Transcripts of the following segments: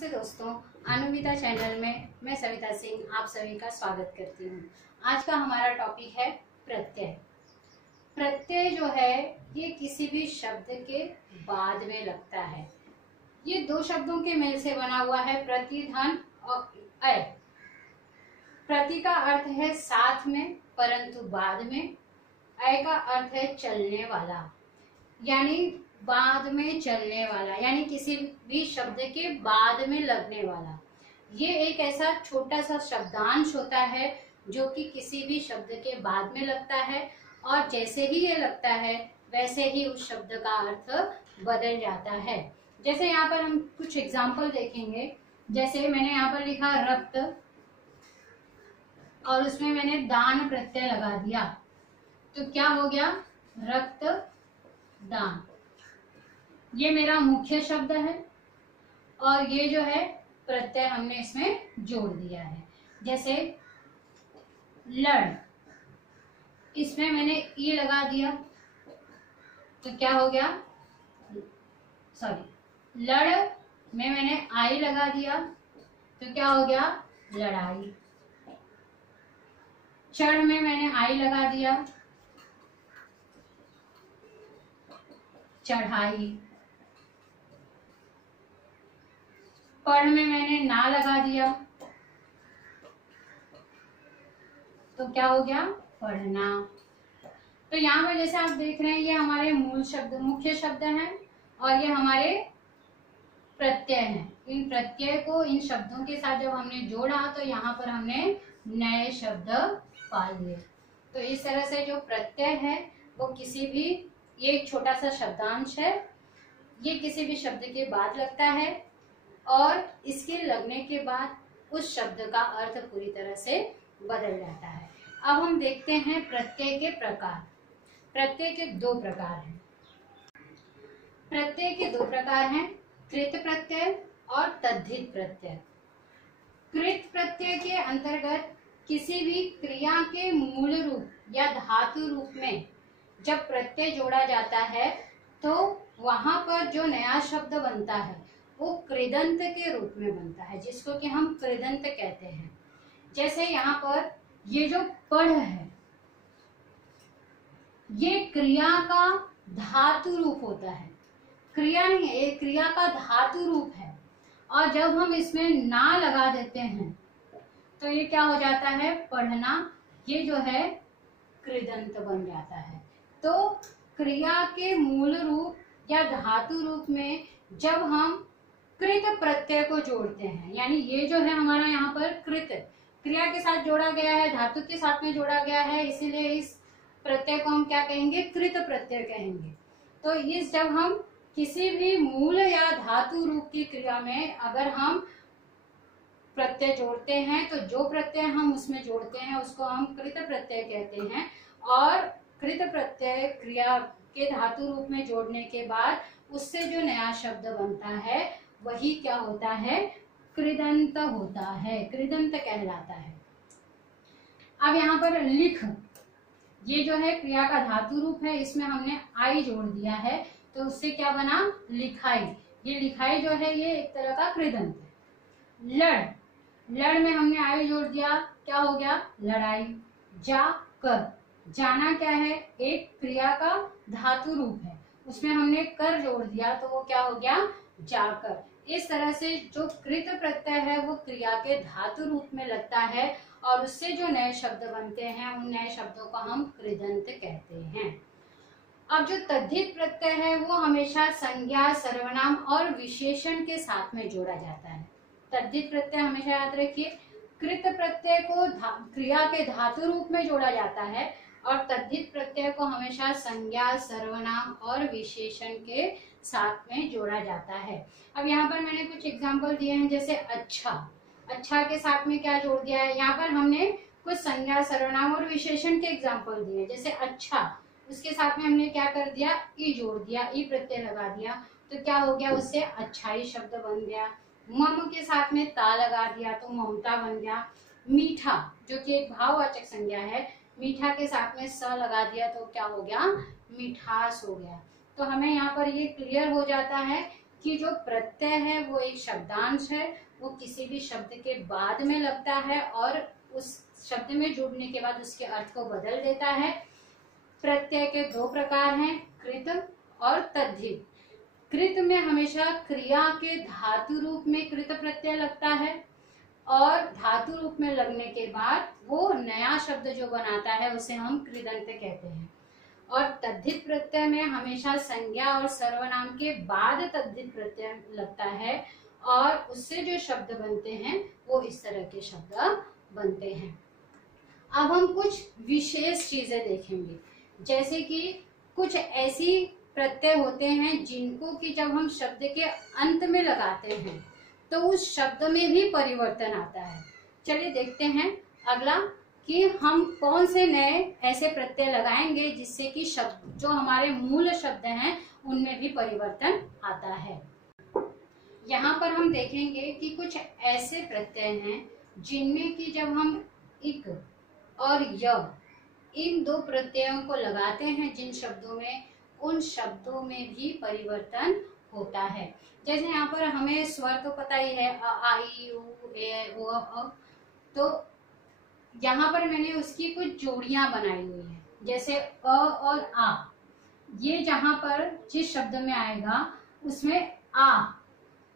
नमस्ते दोस्तों, अनुविता चैनल में मैं सविता सिंह आप सभी का स्वागत करती हूँ। आज का हमारा टॉपिक है प्रत्यय। प्रत्यय जो है ये किसी भी शब्द के बाद में लगता है। ये दो शब्दों के मेल से बना हुआ है, प्रति धन और अय। प्रति का अर्थ है साथ में परंतु बाद में, अय का अर्थ है चलने वाला, यानी बाद में चलने वाला, यानी किसी भी शब्द के बाद में लगने वाला। ये एक ऐसा छोटा सा शब्दांश होता है जो कि किसी भी शब्द के बाद में लगता है और जैसे ही ये लगता है वैसे ही उस शब्द का अर्थ बदल जाता है। जैसे यहाँ पर हम कुछ एग्जाम्पल देखेंगे। जैसे मैंने यहाँ पर लिखा रक्त और उसमें मैंने दान प्रत्यय लगा दिया, तो क्या हो गया? रक्त दान। ये मेरा मुख्य शब्द है और ये जो है प्रत्यय हमने इसमें जोड़ दिया है। जैसे लड़, इसमें मैंने ई लगा दिया तो क्या हो गया? सॉरी, लड़ में मैंने आई लगा दिया तो क्या हो गया? लड़ाई। चढ़ में मैंने आई लगा दिया, चढ़ाई। पढ़ में मैंने ना लगा दिया तो क्या हो गया? पढ़ना। तो यहाँ पर जैसे आप देख रहे हैं ये हमारे मूल शब्द, मुख्य शब्द हैं और ये हमारे प्रत्यय हैं। इन प्रत्यय को इन शब्दों के साथ जब हमने जोड़ा तो यहाँ पर हमने नए शब्द पाल लिए। तो इस तरह से जो प्रत्यय है वो किसी भी, ये एक छोटा सा शब्दांश है, ये किसी भी शब्द के बाद लगता है और इसके लगने के बाद उस शब्द का अर्थ पूरी तरह से बदल जाता है। अब हम देखते हैं प्रत्यय के प्रकार। प्रत्यय के दो प्रकार हैं। प्रत्यय के दो प्रकार हैं, कृत प्रत्यय और तद्धित प्रत्यय। कृत प्रत्यय के अंतर्गत किसी भी क्रिया के मूल रूप या धातु रूप में जब प्रत्यय जोड़ा जाता है तो वहां पर जो नया शब्द बनता है वो कृदंत के रूप में बनता है, जिसको कि हम कृदंत कहते हैं। जैसे यहाँ पर ये जो पढ़ है ये क्रिया का धातु रूप होता है, क्रिया नहीं है, ये क्रिया का धातु रूप है और जब हम इसमें ना लगा देते हैं तो ये क्या हो जाता है? पढ़ना। ये जो है कृदंत बन जाता है। तो क्रिया के मूल रूप या धातु रूप में जब हम कृत प्रत्यय को जोड़ते हैं, यानी ये जो है हमारा यहाँ पर कृत क्रिया के साथ जोड़ा गया है, धातु के साथ में जोड़ा गया है, इसीलिए इस प्रत्यय को हम क्या कहेंगे? कृत प्रत्यय कहेंगे। तो इस जब हम किसी भी मूल या धातु रूप की क्रिया में अगर हम प्रत्यय जोड़ते हैं तो जो प्रत्यय हम उसमें जोड़ते हैं उसको हम कृत प्रत्यय कहते हैं। और कृत प्रत्यय क्रिया के धातु रूप में जोड़ने के बाद उससे जो नया शब्द बनता है वही क्या होता है? कृदंत होता है, कृदंत कहलाता है। अब यहाँ पर लिख, ये जो है क्रिया का धातु रूप है, इसमें हमने आई जोड़ दिया है तो उससे क्या बना? लिखाई। ये लिखाई जो है ये एक तरह का कृदंत है। लड़, लड़ में हमने आई जोड़ दिया, क्या हो गया? लड़ाई। जा कर, जाना क्या है? एक क्रिया का धातु रूप है, उसमें हमने कर जोड़ दिया तो वो क्या हो गया? जाकर। इस तरह से जो कृत प्रत्यय है वो क्रिया के धातु रूप में लगता है और उससे जो नए शब्द बनते हैं उन नए शब्दों को हम कृदंत कहते हैं। अब जो तद्धित प्रत्यय है वो हमेशा संज्ञा, सर्वनाम और विशेषण के साथ में जोड़ा जाता है। तद्धित प्रत्यय हमेशा याद रखिए, कृत प्रत्यय को क्रिया के धातु रूप में जोड़ा जाता है और तद्धित प्रत्यय को हमेशा संज्ञा, सर्वनाम और विशेषण के साथ में जोड़ा जाता है। अब यहाँ पर मैंने कुछ एग्जाम्पल दिए हैं। जैसे अच्छा, अच्छा के साथ में क्या जोड़ दिया है? यहाँ पर हमने कुछ संज्ञा, सर्वनाम और विशेषण के एग्जाम्पल दिए। जैसे अच्छा, उसके साथ में हमने क्या कर दिया? ई जोड़ दिया, ई प्रत्यय लगा दिया तो क्या हो गया? उससे अच्छाई शब्द बन गया। मम के साथ में ता लगा दिया तो ममता बन गया। मीठा, जो कि एक भाववाचक संज्ञा है, मीठा के साथ में स लगा दिया तो क्या हो गया? मिठास हो गया। तो हमें यहाँ पर ये क्लियर हो जाता है कि जो प्रत्यय है वो एक शब्दांश है, वो किसी भी शब्द के बाद में लगता है और उस शब्द में जुड़ने के बाद उसके अर्थ को बदल देता है। प्रत्यय के दो प्रकार हैं, कृत और तद्धित। कृत में हमेशा क्रिया के धातु रूप में कृत प्रत्यय लगता है और धातु रूप में लगने के बाद वो नया शब्द जो बनाता है उसे हम कृदंत कहते हैं। और तद्धित प्रत्यय में हमेशा संज्ञा और सर्वनाम के बाद तद्धित प्रत्यय लगता है और उससे जो शब्द बनते हैं वो इस तरह के शब्द बनते हैं। अब हम कुछ विशेष चीजें देखेंगे, जैसे कि कुछ ऐसी प्रत्यय होते हैं जिनको कि जब हम शब्द के अंत में लगाते हैं तो उस शब्द में भी परिवर्तन आता है। चलिए देखते हैं अगला कि हम कौन से नए ऐसे प्रत्यय लगाएंगे जिससे कि शब्द जो हमारे मूल शब्द हैं उनमें भी परिवर्तन आता है। यहाँ पर हम देखेंगे कि कुछ ऐसे प्रत्यय हैं जिनमें कि जब हम इक और य इन दो प्रत्ययों को लगाते हैं जिन शब्दों में, उन शब्दों में भी परिवर्तन होता है। जैसे यहाँ पर हमें स्वर तो पता ही है, अ आ ई उ ए ओ अ, तो यहाँ पर मैंने उसकी कुछ जोड़ियां बनाई हुई है। जैसे अ और आ, ये जहां पर जिस शब्द में आएगा उसमें आ,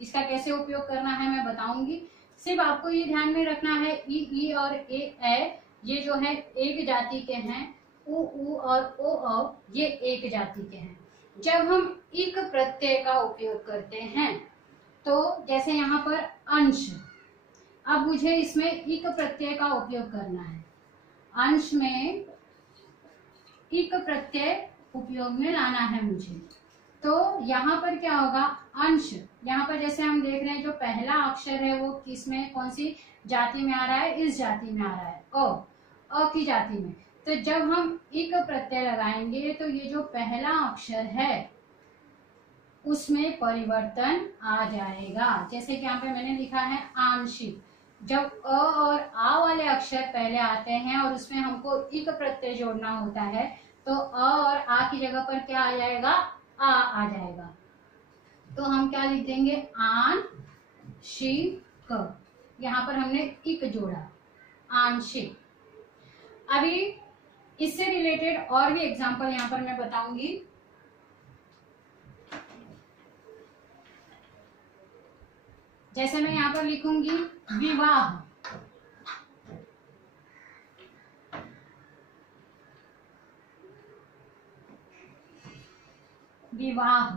इसका कैसे उपयोग करना है मैं बताऊंगी। सिर्फ आपको ये ध्यान में रखना है ई और ए ये जो है एक जाति के हैं, उ और ओ अ ये एक जाति के हैं। जब हम इक प्रत्यय का उपयोग करते हैं तो जैसे यहाँ पर अंश, अब मुझे इसमें इक प्रत्यय का उपयोग करना है, अंश में इक प्रत्यय उपयोग में लाना है मुझे। तो यहाँ पर क्या होगा, अंश, यहाँ पर जैसे हम देख रहे हैं जो पहला अक्षर है वो किसमें, कौन सी जाति में आ रहा है, इस जाति में आ रहा है, अ की जाति में। तो जब हम इक प्रत्यय लगाएंगे तो ये जो पहला अक्षर है उसमें परिवर्तन आ जाएगा। जैसे कि यहाँ पे मैंने लिखा है आंशिक, जब अ और आ वाले अक्षर पहले आते हैं और उसमें हमको इक प्रत्यय जोड़ना होता है तो अ और आ की जगह पर क्या आ जाएगा, आ जाएगा। तो हम क्या लिख देंगे, आंशिक, यहाँ पर हमने इक जोड़ा, आंशिक। अभी इससे रिलेटेड और भी एग्जांपल यहाँ पर मैं बताऊंगी। जैसे मैं यहाँ पर लिखूंगी विवाह, विवाह।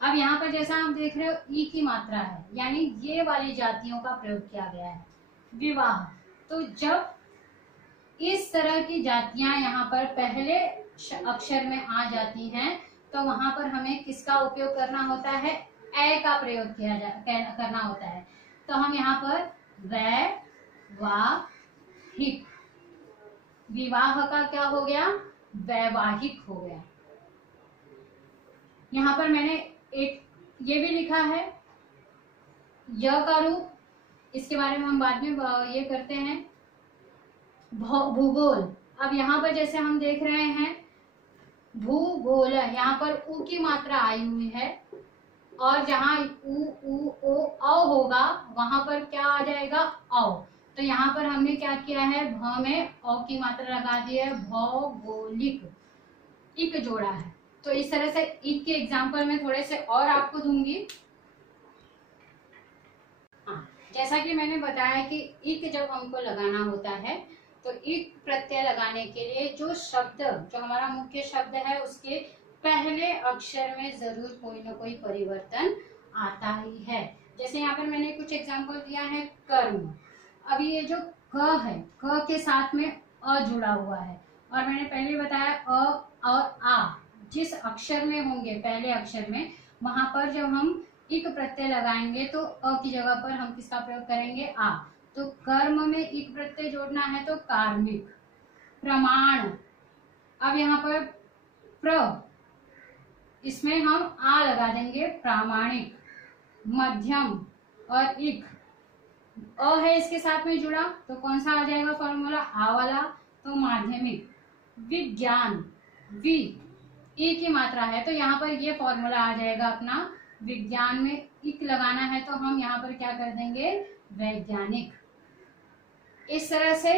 अब यहाँ पर जैसा आप देख रहे हो ई की मात्रा है, यानी ये वाली जातियों का प्रयोग किया गया है, विवाह। तो जब इस तरह की जातियां यहाँ पर पहले अक्षर में आ जाती हैं तो वहां पर हमें किसका उपयोग करना होता है, ए का प्रयोग करना होता है। तो हम यहाँ पर वैवाहिक, विवाह का क्या हो गया, वैवाहिक हो गया। यहाँ पर मैंने एक ये भी लिखा है य का रूप, इसके बारे में हम बाद में ये करते हैं, भूगोल। अब यहाँ पर जैसे हम देख रहे हैं भूगोल, यहाँ पर उ की मात्रा आई हुई है और जहाँ उ ओ अ होगा वहां पर क्या आ जाएगा, औ। तो यहाँ पर हमने क्या किया है, भ में औ की मात्रा लगा दी है, भौगोलिक, इक जोड़ा है। तो इस तरह से इक के एग्जाम्पल में थोड़े से और आपको दूंगी। हाँ, जैसा कि मैंने बताया कि इक जब हमको लगाना होता है तो इक प्रत्यय लगाने के लिए जो शब्द, जो हमारा मुख्य शब्द है उसके पहले अक्षर में जरूर कोई ना कोई परिवर्तन आता ही है। जैसे यहाँ पर मैंने कुछ एग्जाम्पल दिया है, कर्म। अभी ये जो क है, क के साथ में अ जुड़ा हुआ है और मैंने पहले बताया अ और आ जिस अक्षर में होंगे, पहले अक्षर में, वहां पर जब हम इक प्रत्यय लगाएंगे तो अ की जगह पर हम किसका प्रयोग करेंगे, आ। तो कर्म में इक प्रत्यय जोड़ना है तो कार्मिक। प्रमाण, अब यहाँ पर प्र, इसमें हम आ लगा देंगे, प्रामाणिक। मध्यम और इक, अ है इसके साथ में जुड़ा तो कौन सा आ जाएगा फॉर्मूला, आ वाला, तो माध्यमिक। विज्ञान, वि ई की मात्रा है तो यहाँ पर ये फॉर्मूला आ जाएगा अपना विज्ञान में इक लगाना है तो हम यहाँ पर क्या कर देंगे, वैज्ञानिक। इस तरह से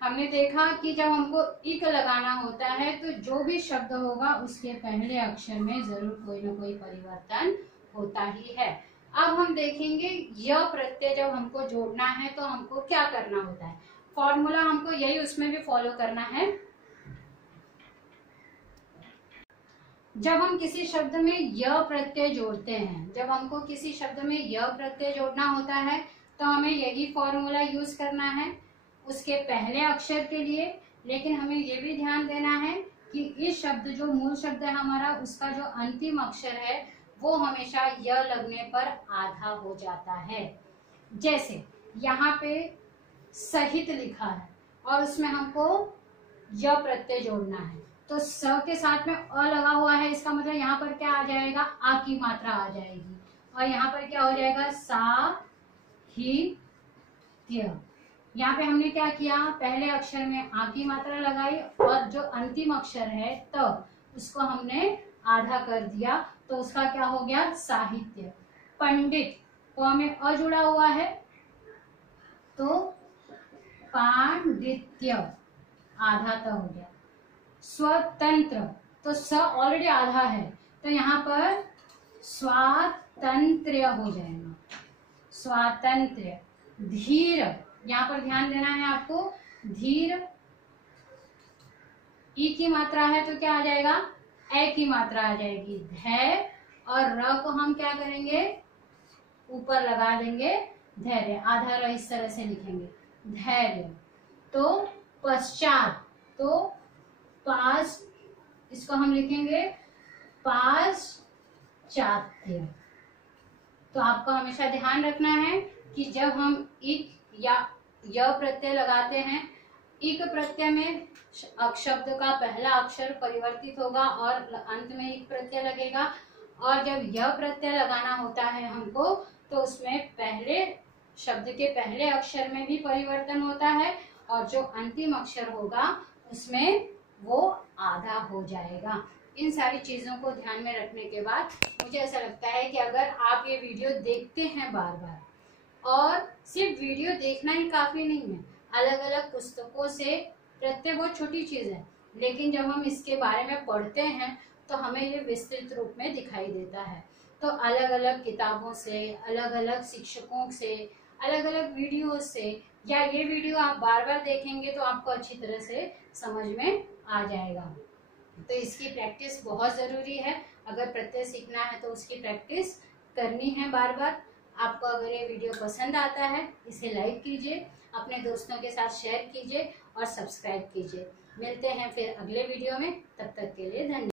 हमने देखा कि जब हमको इक लगाना होता है तो जो भी शब्द होगा उसके पहले अक्षर में जरूर कोई ना कोई परिवर्तन होता ही है। अब हम देखेंगे य प्रत्यय जब हमको जोड़ना है तो हमको क्या करना होता है। फॉर्मूला हमको यही उसमें भी फॉलो करना है। जब हम किसी शब्द में य प्रत्यय जोड़ते हैं, जब हमको किसी शब्द में य प्रत्यय जोड़ना होता है तो हमें यही फॉर्मूला यूज करना है उसके पहले अक्षर के लिए। लेकिन हमें ये भी ध्यान देना है कि इस शब्द जो मूल शब्द है हमारा, उसका जो अंतिम अक्षर है वो हमेशा य लगने पर आधा हो जाता है। जैसे यहाँ पे सहित लिखा है और उसमें हमको य प्रत्यय जोड़ना है तो स के साथ में अ लगा हुआ है, इसका मतलब यहाँ पर क्या आ जाएगा, आ की मात्रा आ जाएगी और यहाँ पर क्या हो जाएगा, सा ही त्य। यहाँ पे हमने क्या किया, पहले अक्षर में आ की मात्रा लगाई और जो अंतिम अक्षर है त उसको हमने आधा कर दिया तो उसका क्या हो गया, साहित्य। पंडित तो हमें अ जुड़ा हुआ है तो पांडित्य आधा त हो गया। स्वतंत्र तो स ऑलरेडी आधा है तो यहाँ पर स्वातंत्र्य हो जाएगा, स्वातंत्र्य। धीर, यहाँ पर ध्यान देना है आपको, धीर ई की मात्रा है तो क्या आ जाएगा, ए की मात्रा आ जाएगी। धैर्य और र को हम क्या करेंगे, ऊपर लगा देंगे धैर्य, आधा र इस तरह से लिखेंगे धैर्य। तो पश्चात तो पास, इसको हम लिखेंगे पाश्चात्य। तो आपको हमेशा ध्यान रखना है कि जब हम इक या य प्रत्यय लगाते हैं, इक प्रत्यय में शब्द का पहला अक्षर परिवर्तित होगा और अंत में इक प्रत्यय लगेगा। और जब य प्रत्यय लगाना होता है हमको तो उसमें पहले शब्द के पहले अक्षर में भी परिवर्तन होता है और जो अंतिम अक्षर होगा उसमें वो आधा हो जाएगा। इन सारी चीजों को ध्यान में रखने के बाद मुझे ऐसा लगता है कि अगर आप ये वीडियो देखते हैं बार बार, और सिर्फ वीडियो देखना ही काफी नहीं है, अलग अलग पुस्तकों से, प्रत्यय बहुत छोटी चीज है लेकिन जब हम इसके बारे में पढ़ते हैं तो हमें ये विस्तृत रूप में दिखाई देता है। तो अलग अलग किताबों से, अलग अलग शिक्षकों से, अलग अलग वीडियो से, या ये वीडियो आप बार बार देखेंगे तो आपको अच्छी तरह से समझ में आ जाएगा। तो इसकी प्रैक्टिस बहुत ज़रूरी है। अगर प्रत्यय सीखना है तो उसकी प्रैक्टिस करनी है बार बार। आपको अगर ये वीडियो पसंद आता है इसे लाइक कीजिए, अपने दोस्तों के साथ शेयर कीजिए और सब्सक्राइब कीजिए। मिलते हैं फिर अगले वीडियो में, तब तक के लिए धन्यवाद।